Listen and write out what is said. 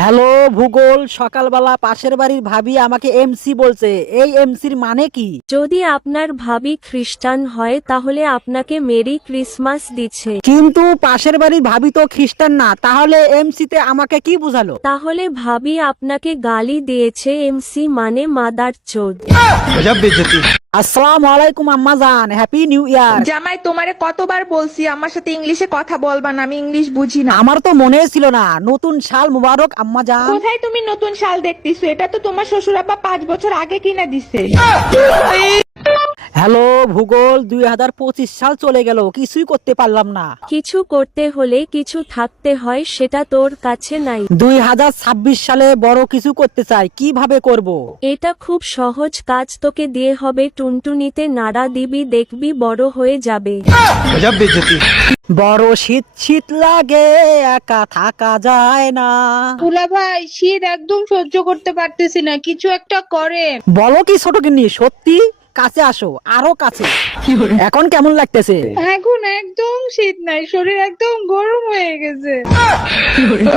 Hello ভূগোল, সকালবেলা পাশের বাড়ির ভাবি আমাকে এমসি বলছে। এই এমসির মানে কি? যদি আপনার ভাবি খ্রিস্টান হয় তাহলে আপনাকে মেরি ক্রিসমাস দিচ্ছে। কিন্তু পাশের বাড়ির ভাবি তো খ্রিস্টান না, তাহলে এমসিতে আমাকে কি বুঝালো? তাহলে ভাবি আপনাকে গালি দিয়েছে, এমসি মানে মাদার চোদ। আসসালামু আলাইকুম আম্মাজান, হ্যাপি নিউ ইয়ার। জামাই তোমারে কতবার বলছি আমার সাথে ইংলিশে কথা বলবা না, আমি ইংলিশ বুঝি না। আমার তো মনে ছিল না। নতুন সাল মুবারক আম্মাজান। কোথায় তুমি নতুন শাল দেখতেছো? এটা তো তোমার শ্বশুর আব্বা 5 বছর আগে কিনা দিছে। হ্যালো ভূগোল, 2025 সাল চলে গেল, কিছুই করতে পারলাম না। কিছু করতে হলে কিছু থাকতে হয়, সেটা তোর কাছে নাই। 2026 সালে বড় কিছু করতে চাই, কিভাবে করব? এটা খুব সহজ কাজ, তোকে দিয়ে হবে টুনটুনিতে নাড়া দিবি, দেখবি বড় হয়ে যাবে। বড় শীত শীত লাগে, একা থাকা যায় না। দুলা ভাই, শীত একদম সহ্য করতে পারতেছি না, কিছু একটা করেন। বলো কি ছোট গিন্নি, সত্যি? কাছে আসো, আরো কাছে। এখন কেমন লাগতেছে? এখন একদম শীত নাই, শরীর একদম গরম হয়ে গেছে।